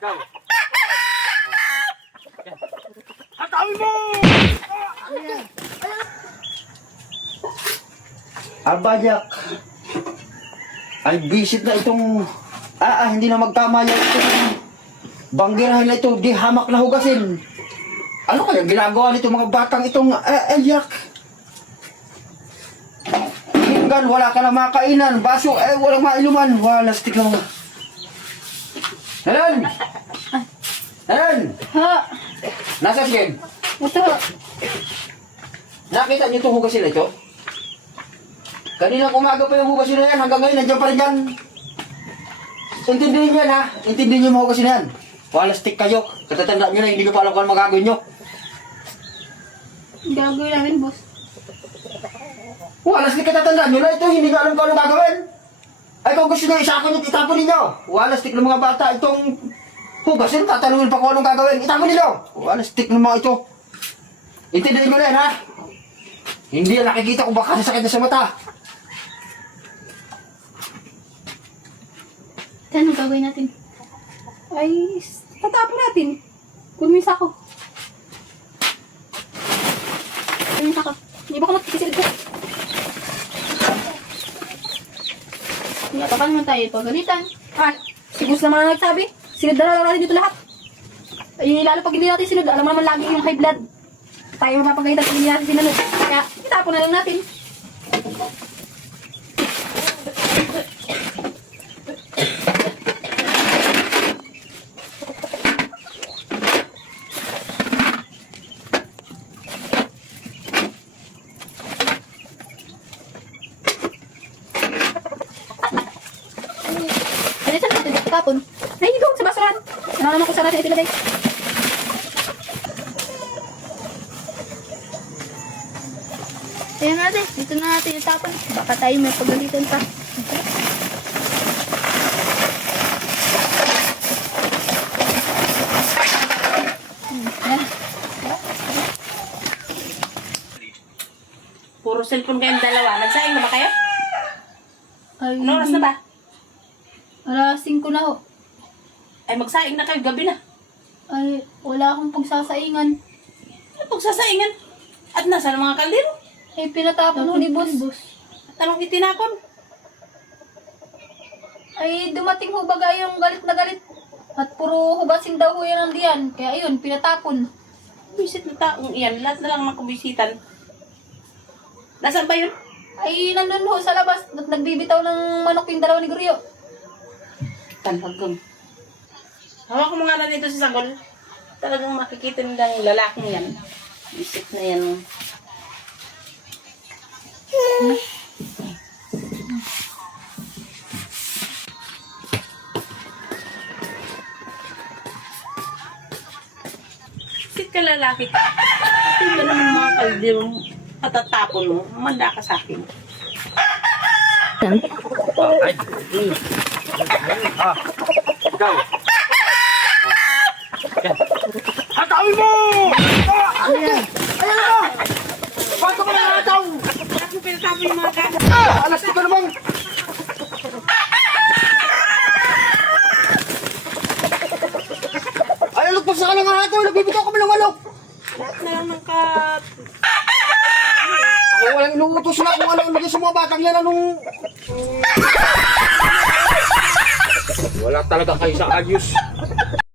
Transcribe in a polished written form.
Ikaw. Hatawin mo! Abajak. Ay, bisit na itong... hindi na magtama yan itong... Banggirahin na ito, di hamak na hugasin. Ano kaya ginagawa nito mga batang itong... Ayak. Hinggan, wala ka na makainan. Baso, walang mainuman. Wala, stick na mga... Helen! Helen! Ha? Nasa sige? Ito. Nakita niyo itong hugasin na ito? Kanina umaga pa yung hugasin na yan, hanggang ngayon nandiyan pa rin yan. Intindihin yan ha, intindihin niyo yung hugasin na yan. Wala stick kayo, katatandaan niyo na, hindi ko pa alam kung ano magagawin niyo. Gagawin namin, boss. Wala stick katatandaan niyo na ito, hindi ko alam kung ano gagawin. Ay kung gusto niyo, isakon niyo, itapon ninyo. Wala stick ng mga bata, itong hugasin, tatanungin pa kung anong gagawin, itapon ninyo. Wala stick ng mga ito. Intindihin niyo na yan ha. Hindi yan nakikita kung baka sasakit na sa mata. Anong gagawin natin? Ay, tatapon natin. Kunin mo yung sako. Kunin mo yung sako. Hindi ba ako magkikisilid ko? Hindi, baka naman tayo pagalitan. Si boss naman ang nagsabi. Sinod na natin dito lahat. Ay, lalo pag hindi natin sinod, alam mo naman lagi yung high blood. Tayo mapapagalitan kung hindi natin sinunod. Kaya, itapon na lang natin. Ano saan natin itapon? Ay, hindi ko sa basurahan. Ano naman kung saan natin itilagay? Ayan natin, dito na natin itapon. Baka tayo may pagalitan pa. Ayan. Puro cellphone kayong dalawa. Nagsaing na ba kayo? Ay, Ano oras na ba? Alas 5 na ho. Ay, magsaing na kayo. Gabi na. Ay, wala akong pagsasaingan. Ano pagsasaingan? At nasa ang mga kaldero? Ay, pinatapon ho ni boss. At anong itinapon? Ay, dumating ho baga yung galit na galit. At puro hugasin daw ho yan ang diyan. Kaya ayun, pinatapon. Bisit na taong iyan. Lahat na lang mga kubisitan. Nasaan ba yun? Ay, nandun ho sa labas. Nagbibitaw ng manok yung dalawa ni Guryo. Tanhagong. Hawak mo nga na dito si Sagol. Talagang makikita nila yung lalaking yan. Bisit na yan. Bisit ka lalaki ka. Ito naman mga kaldero at tatapon mo. Manda ka sa akin. Ay. Ikaw. Hatawin mo! Ayan na! Bakit ka na hataw? Bakit mo pinatapon yung mga gana? Alas ka naman! Ay, alok pa sa kanang hataw, nagbibitaw kami ng manok! Lahat na lang ng kat... Ako walang inuutos na kung ano ang sa mga batang yan, anong... Wala talaga kayo sa ayos.